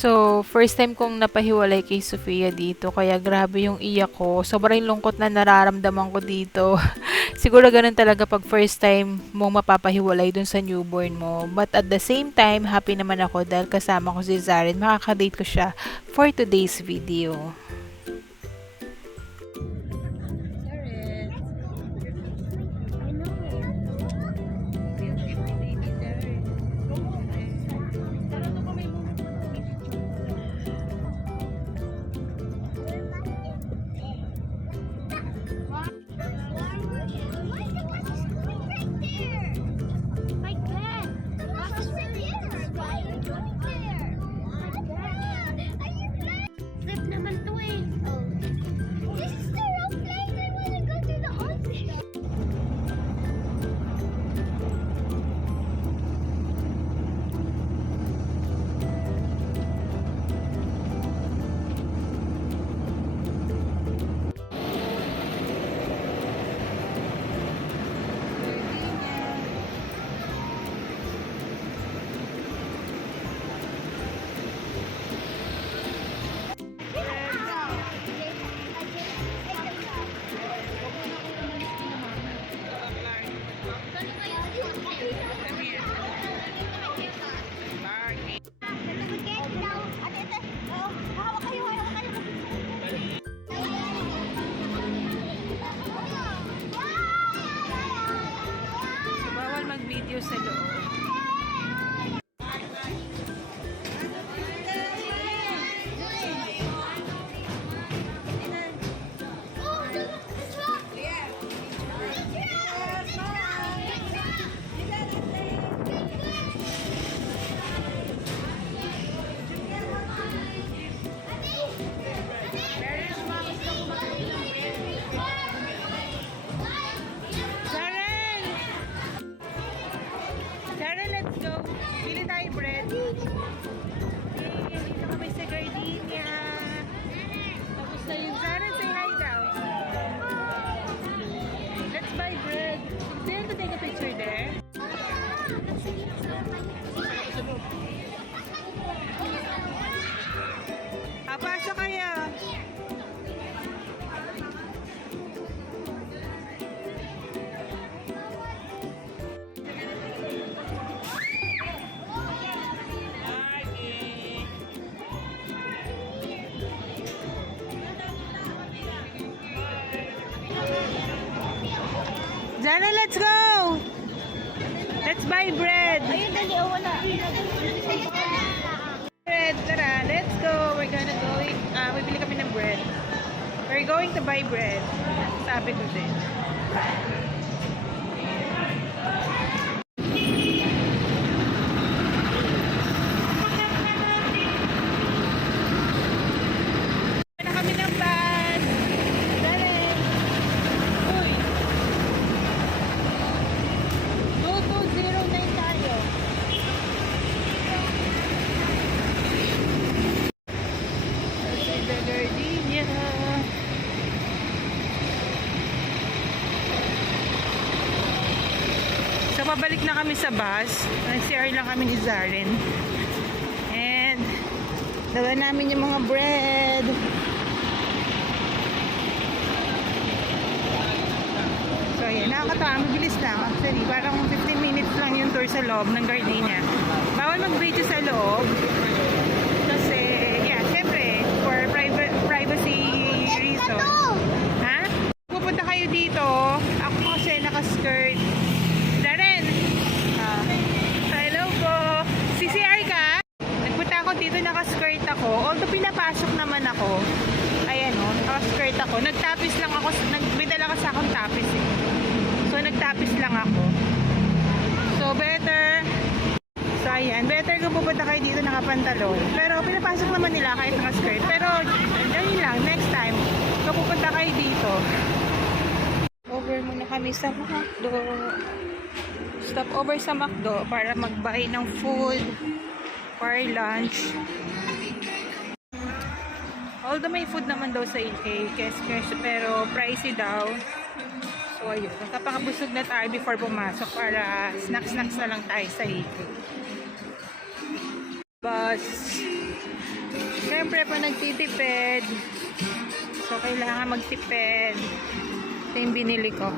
So, first time kong napahiwalay kay Sofia dito, kaya grabe yung iyak ko. Sobrang lungkot na nararamdaman ko dito. Siguro ganun talaga pag first time mong mapapahiwalay dun sa newborn mo. But at the same time, happy naman ako dahil kasama ko si Zaren. Makakadate ko siya for today's video. Bawal mag-video sa loob. Let's go. Bili tayo bread. Dito kami sa Gardenia. Tapos na yung Zaren, say hi daw. Let's buy bread. Do you want to take a picture there? Pasok kayo. Zara, let's go! Let's buy bread! Ayun, dali, wala. Bread, tara, let's go! We're gonna go, bibili kami ng bread. We're going to buy bread. Sabi ko din. Na kami ng bus! Dali! Uy! 2209 tayo. Sa Gardenia. So, pabalik na kami sa bus. Nag-CR lang kami ni Zaren. And, dala namin yung mga bread. So, ayan. Nakakatawa. Mabilis lang. Actually, parang 15 minutes lang yung tour sa loob ng Gardenia. Bawal mag-video sa loob. Kasi, yeah, syempre, for privacy reason. Ha? Pupunta kayo dito. Ako kasi naka-skirt. Zaren! Hello po! CCR ka? Nagpunta ako dito, naka-skirt ako. Although pinapasok naman ako. Ayan o, naka-skirt ako. Nagtapis lang ako. Nagbidala ka sa akong tapis eh. So, nagtapis lang ako. So, better. So, ayan. Better kung pupunta kayo dito nakapantalon. Pero, pinapasok naman nila kahit naka-skirt. Pero, ganyan lang. Next time, kung pupunta kayo dito, over muna kami sa McDo. Stop over sa McDo para mag-buy ng food for lunch. Although may food naman daw sa AK, pero pricey daw. So ayun, magkapakabusog na tayo before pumasok para snacks na lang tayo sa AK. Bus. Siyempre pa nagtitipid. So, kailangan magtipid. Ito yung binili ko.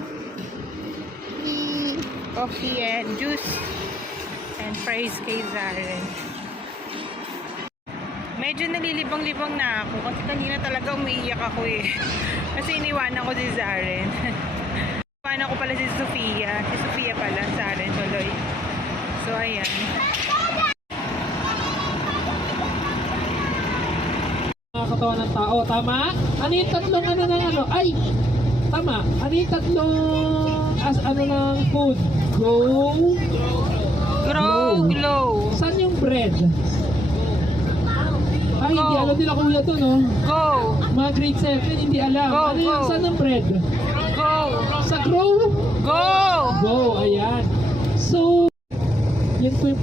Coffee and juice. And fries kay Zaren. Medyo nalilibang-libang na ako. Kasi kanina talaga umiiyak ako eh. Kasi iniwanan ko si Zaren. Iniwanan ko pala si Sofia. Si Sofia pala, Zaren tuloy. So, ayan. Katawan ng tao, tama? Ano yung tatlong ano ng ano? Ay! Tama! Ano yung tatlong ano ng food? Glow. Saan yung bread? Ay, hindi alam nila kuya to, no? Go. Mga grade 7, hindi alam. Go, Ano yung go. saan ang bread? Go. Sa grow? Go. Go, ayan. So, yan po yung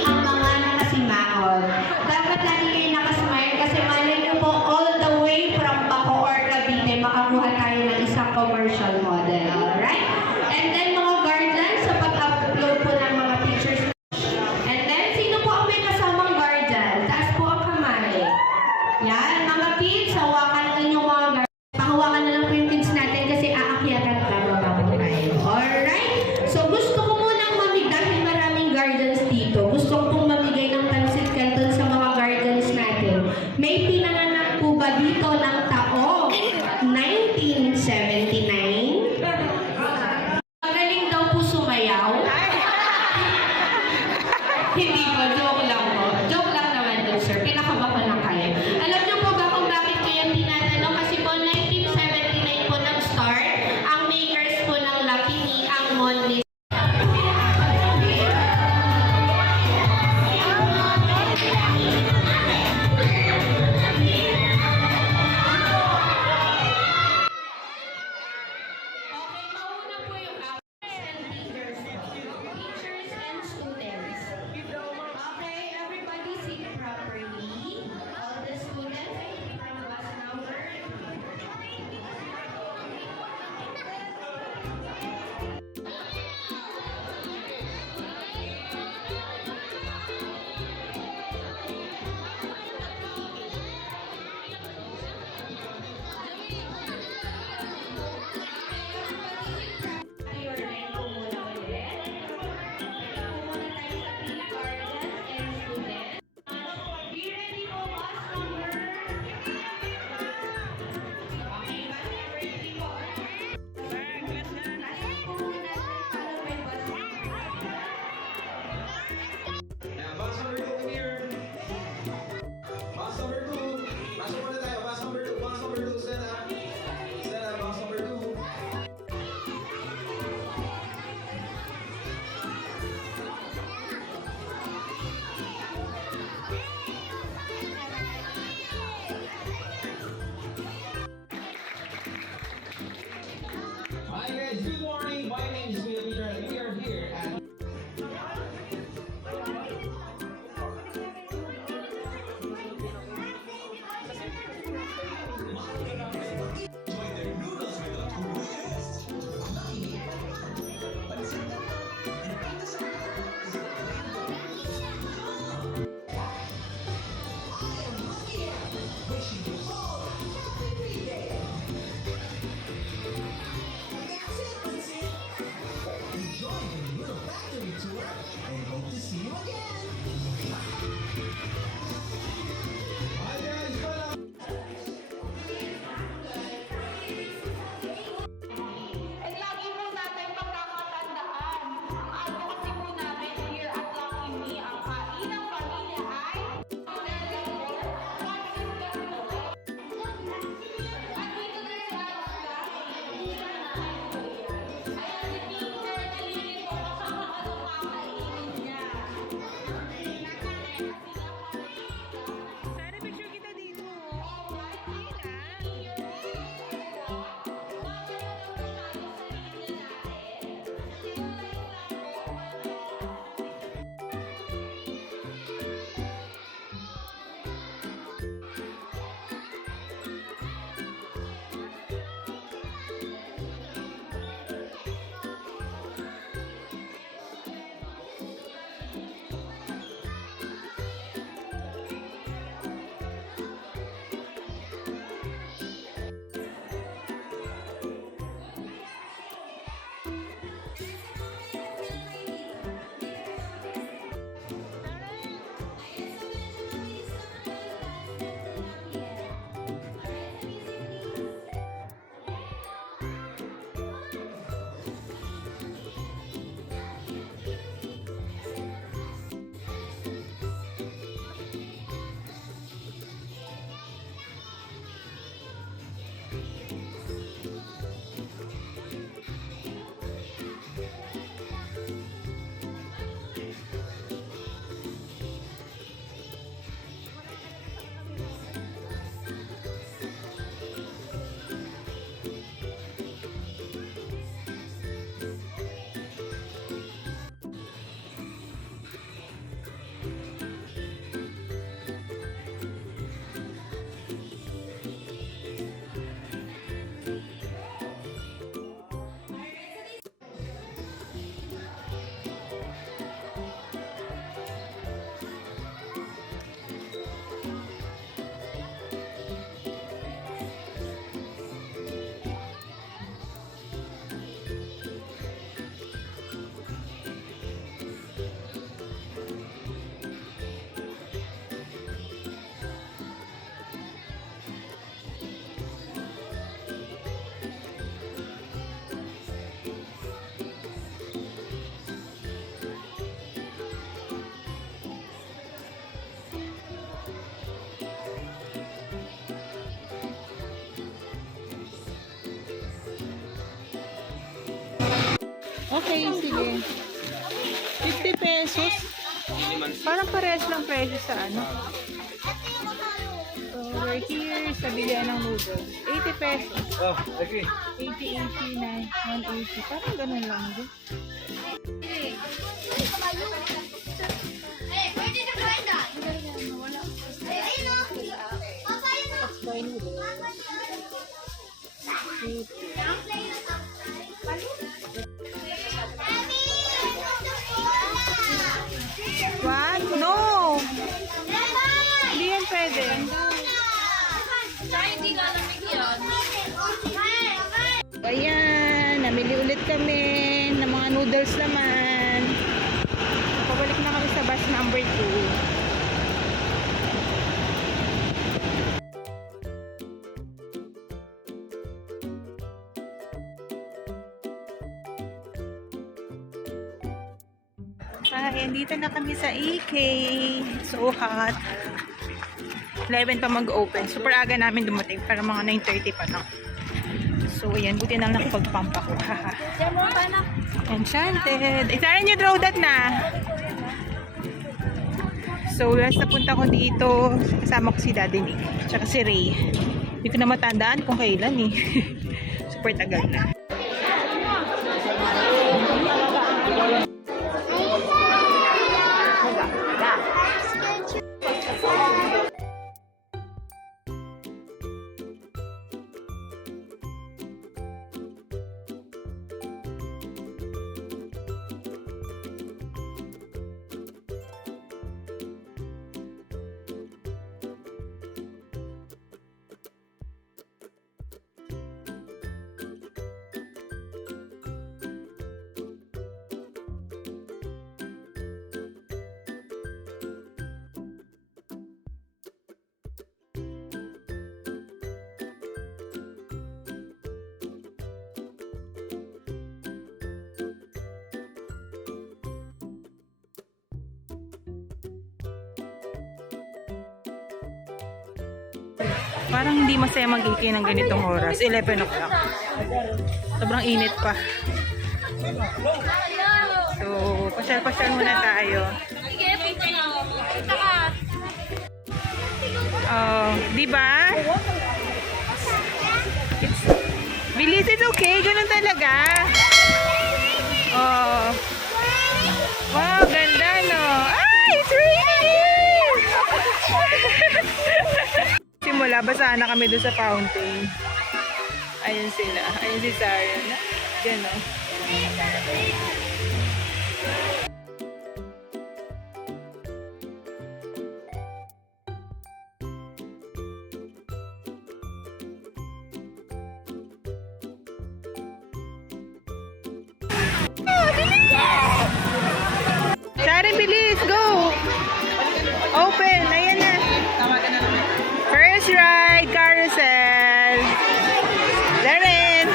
ang mga nakasimangon. Dapat lagi kayo nakasmile kasi malay niyo po all the way from Bacoor, Cavite, makakuha tayo ng isang commercial model. Alright? And then mga guardians sa pag-upload po ng mga pictures. And then, sino po ang may kasamang guardian? Taas po ang kamay. Yan, mga kids, hawakan na yung mga guardian. Pahawakan na lang po yung kids natin kasi aakyatan at bababa po tayo. Alright? So, gusto ko munang mamig dahil maraming guardians dito. Gusto ko pong mamigay ng pansit canton sa mga guardians natin. May pinanganak po ba dito ng taong 1979? Magaling daw po sumayaw. Hindi po, joke lang po. Joke lang naman doon, sir. Pinakabahan lang kayo. Alam niyo po ba kung bakit ko yan tinatanong? Kasi po, 1979 po nag-start ang makers po ng Lucky Me, ang Monley. Okay, mauna po yung actors and leaders, teachers and students. Okay, everybody sit properly. All the students from bus number. Your line po muna ulit. Ito muna tayo sa kindergarten and students. Be ready po, bus number. Okay, bus number 3 po. Taas po muna, follow by bus number. Ayan, box number 2 here. Box number 2. Pasok muna tayo. Box number 2. Box number 2. Stand up. Stand up. Box number 2. Hi guys, good morning. My name is Will Peter and we are here at Okay, sige. 50 pesos. Parang parehas lang presyo sa ano. So, we're here sa bilihan ng noodles. 80 pesos. Oh, okay. 80, 89, 180. Parang ganun lang din. What? No! Hindi yan pwede. Ayan, namili ulit kami ng mga noodles naman. Pabalik na kami sa bus number 2. Ayan, dito na kami sa EK. So hot. 11 pa mag-open. Super aga namin dumating. Para mga 9:30 pa lang. So ayan, buti na nakapag-pump ako. Haha. Enchanted. Isaran nyo draw that na. So last napunta ko dito. Kasama ko si Daddy Nick. Tsaka si Ray. Hindi ko na matandaan kung kailan eh. Super tagal na. Parang hindi masaya mag-iki ng ganitong oras. 11 o'clock. Sobrang init pa. So, pasyal-pasyal muna tayo. Oh, di ba? Bilis, it's okay. Ganun talaga. Oh. Wow, ganda, no? Ay, it's raining! Simula, basahan na kami doon sa fountain. Ayun sila. Ayun si Sarah. Yan, no? Sarah, bilis! Go! Open! Ayan na! First ride, carousel! Darren!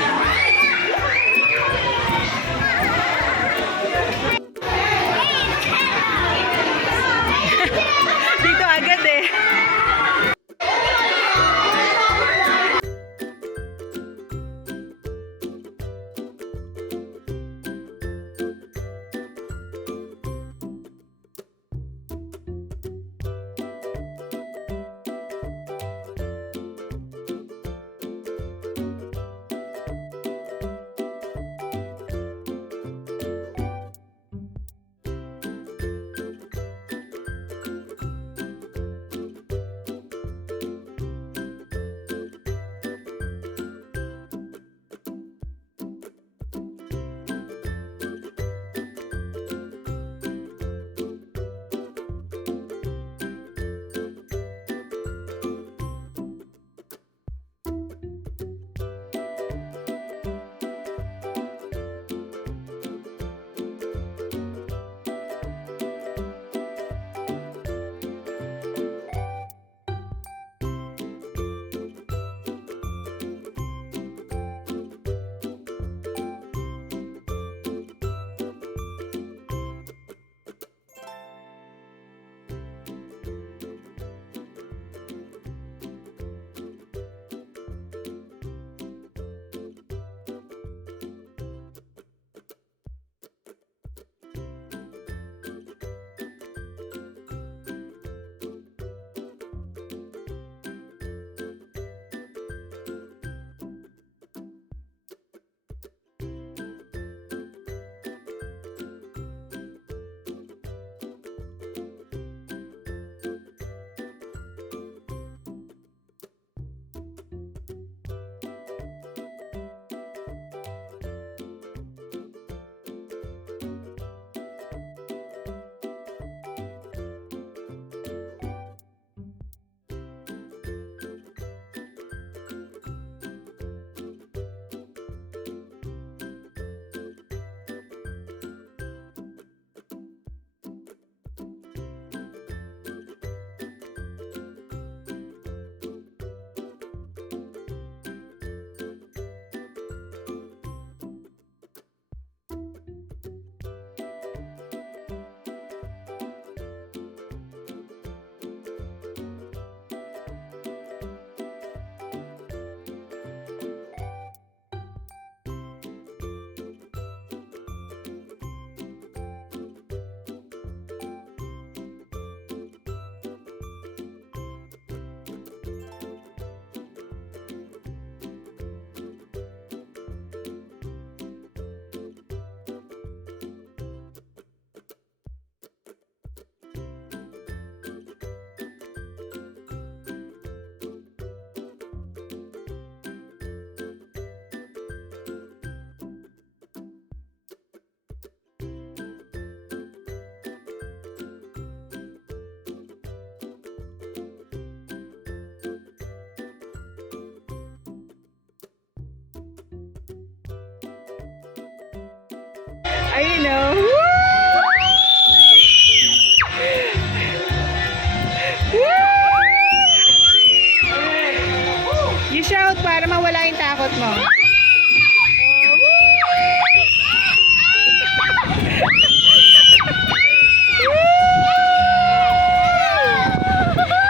mawawala yung takot mo.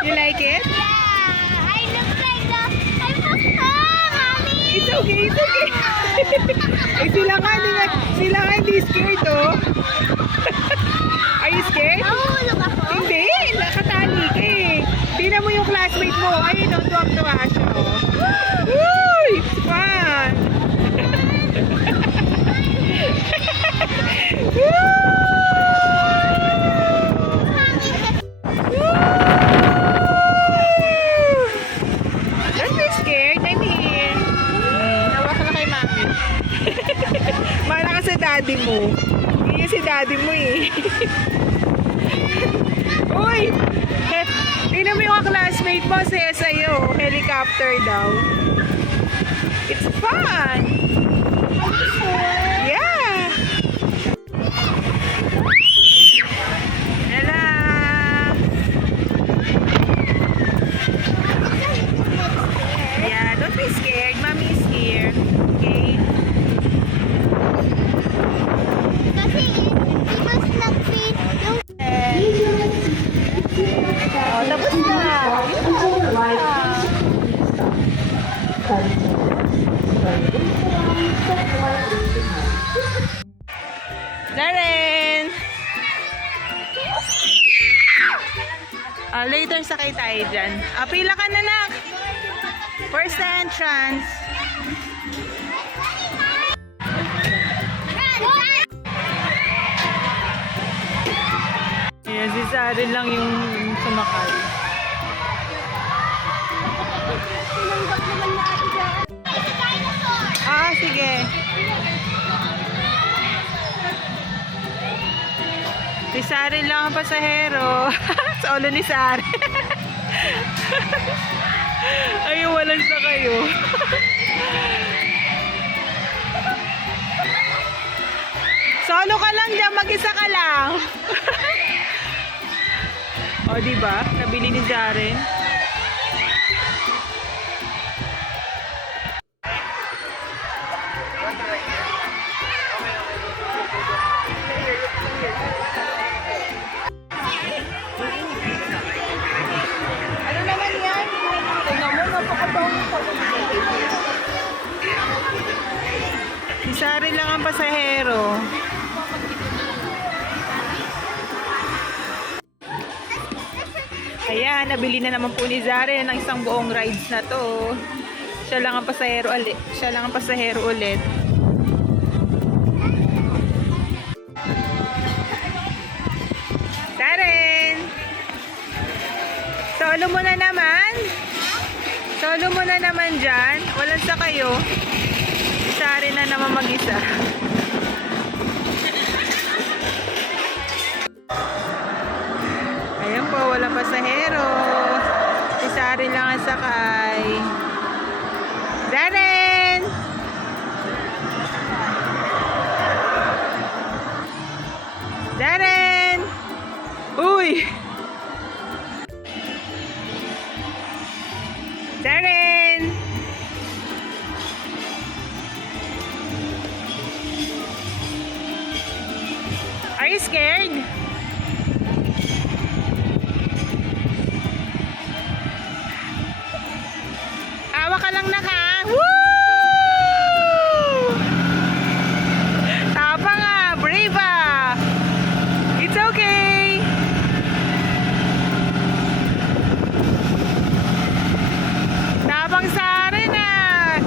You like it? I look like mommy. It's okay, it's okay. Eh, sila nga hindi scared, oh. Are you scared? Nahulog ako. Hindi, nakatali ka eh. Tingnan mo yung classmate mo. Ayun, oh, tuwang-tuwa siya, oh. Woo! It's fun! Don't be scared. I'm here. Hawakan na kay mami. Mana ka sa daddy mo. Hindi si daddy mo eh. Uy! Tingnan mo yung classmate mo. Saya sa'yo. Helicopter daw. It's fun! Yeah! Relax! Yeah, don't be scared. Mommy is here. Okay? Kasi it was nag-fit yung Oh, tapos na. Darren! Later sakay tayo dyan. Pila ka na, nak. First entrance. Ayan, si Saren lang yung sumakay. tinanggap naman na ate dyan. Dinosaur! Sige. Si Saren lang ang pasahero. Sa ulo ni Saren. Ay, walang sa kayo. Solo ka lang dyan, mag-isa ka lang. O, diba? Nabili ni Jaren. Ano naman yan? Tingnan mo, napakabawang pa. Isa rin lang ang pasahero. Ayan, nabili na naman po ni Zaren ng isang buong rides na to. Siya lang ang pasahero ulit. Siya lang ang pasahero ulit. Zaren! Solo mo na naman? Solo mo na naman dyan? Walang sa kayo? Zaren na naman mag-isa. Ayan po, walang pasahero. Si Sari lang ang sakay. Darren! Darren! Uy! Darren! Are you scared? Tawa ka lang na ka. Woo! Tapa nga, brave ah. It's okay. Tapang sa rin ah.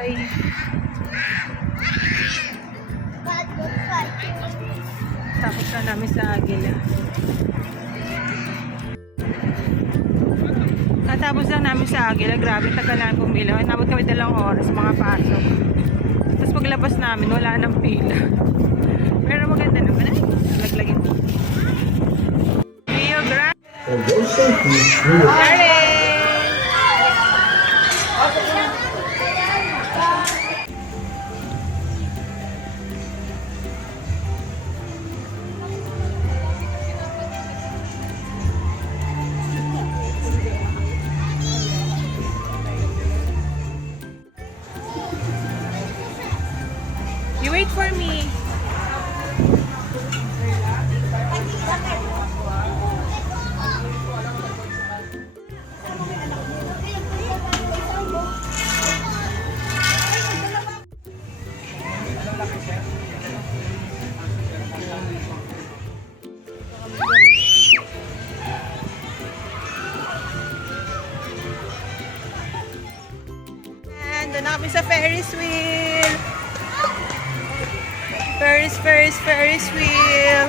Enjoy! Tapos na namin sa Agila. Natapos lang namin sa Agila. Grabe, tagal lang pumila. Inabot kami 2 oras, mga pasok. Tapos paglabas namin, wala nang pila. Pero maganda naman. Ay, naglagin. Rio Grande! Darling! You wait for me. And doon na kami sa Ferris wheel. Ferris wheel.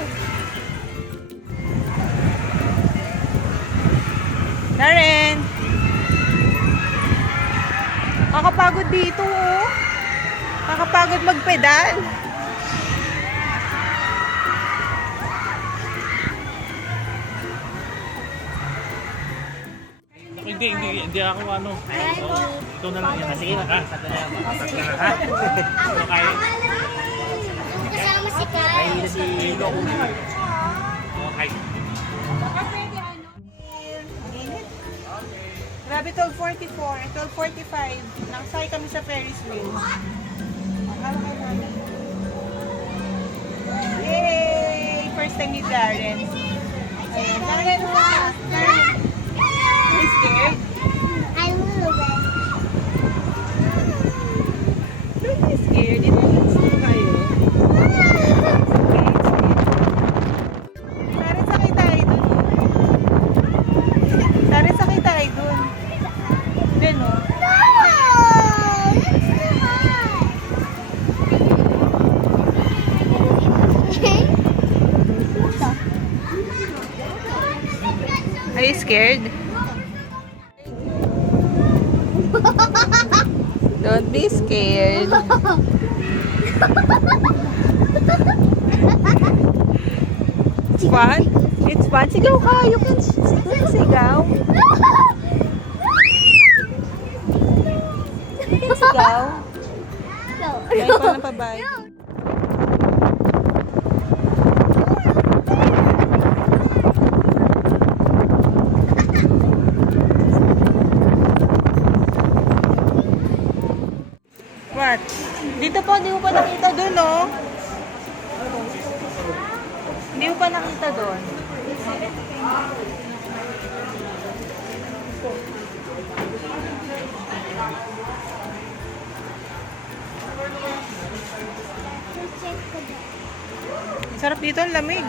Darren. Kakapagod dito, oh. Kakapagod magpedal. Hindi ako ano. Ito na lang yan. Sige na ka. Okay. Kasama si Kai. Okay. Grabe, 12:44, 12:45. Nakasakay kami sa Ferris wheel. Hawak kayo namin. Yay! First time ni Darren. Ayan, Darren, Darren. Are you scared? I love it. Don't be scared. Ito kayo. Darren, sakay tayo dun. Darren, sakay tayo dun. Dun, oh. No! It's too high. Are you scared? Don't be scared. It's fun. It's fun. Sigaw ka. You can sigaw. You can sigaw. Bye pa na pa, bye. What? Dito po, hindi mo pa nakita dun, oh. Hindi mo pa nakita dun. Sarap dito, ang lamig.